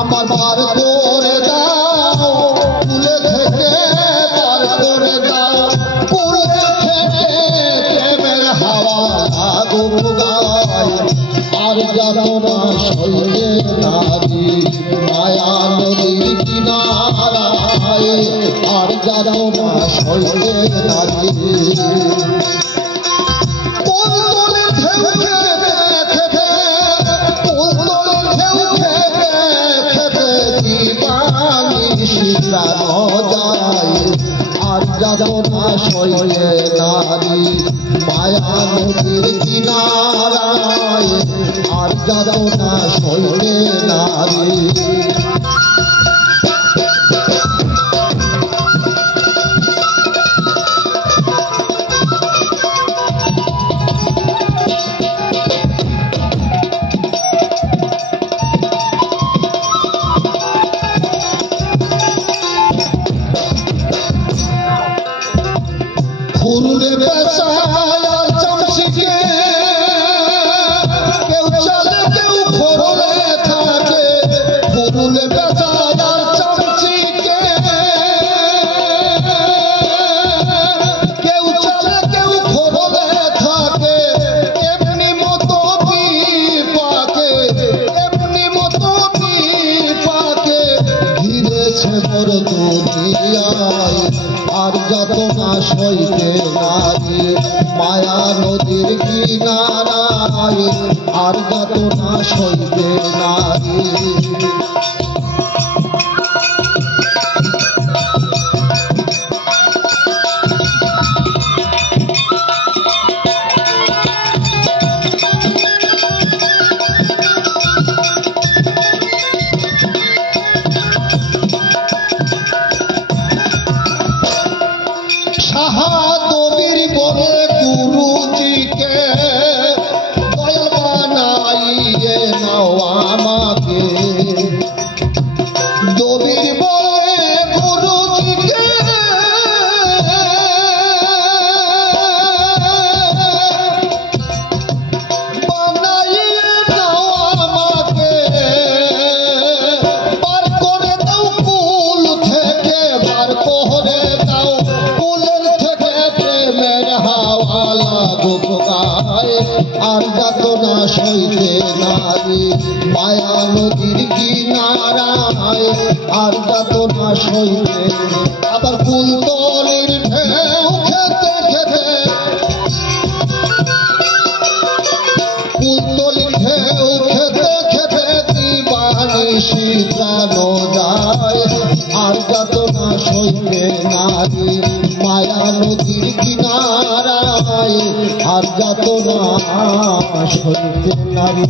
আমার বার করে দাও কুলে থেকে, বার করে দাও কুলে থেকে, প্রেমের হাওয়া লাগুক গায়। আর যাতনা সইতে নারী মায়া নদীর কিনারায়, আর যাতনা সইতে নারী। আর যাতনা সইতে নারী মায়া নদীর কিনারায়, আর যাতনা সইতে নারী। ফুরুলে পেশায় চামচিকে, কেউ চলে কেউ ঘোরে থাকে। ফুরুলে পেশায় চামচিকে, কেউ চলে কেউ ঘোরে থাকে। এমনি মতো বিপাকে, এমনি মতো বিপাকে ঘিরেছে বড় দুনিয়ায়। আর যাতনা সইতে নারী মায়া নদীর কিনারায়, আর যাতনা সইতে নারী। সাহাদবীর বলে গুরুজিকে, দয়াল বানাইয়ে নাও আমাকে। দবির বলে গুরুজিকে, বানাইয়ে নাও আমাকে। বার করে দাও কুল থেকে, বার করে দাও কুলের থেকে, প্রেমের হাওয়া লাগুক গায়। আর যাতনা সইতে নারী মায়া নদীর কিনারায়, আর যাতনা সইতে। আবার কুলতলির ঢেউ খেতে খেতে, কুলতলির ঢেউ খেতে খেতে দিবানিশি প্রাণ যায়। আর যাতনা সইতে নারী মায়া নদীর কিনারায়, আর যাতনা সইতে নারী।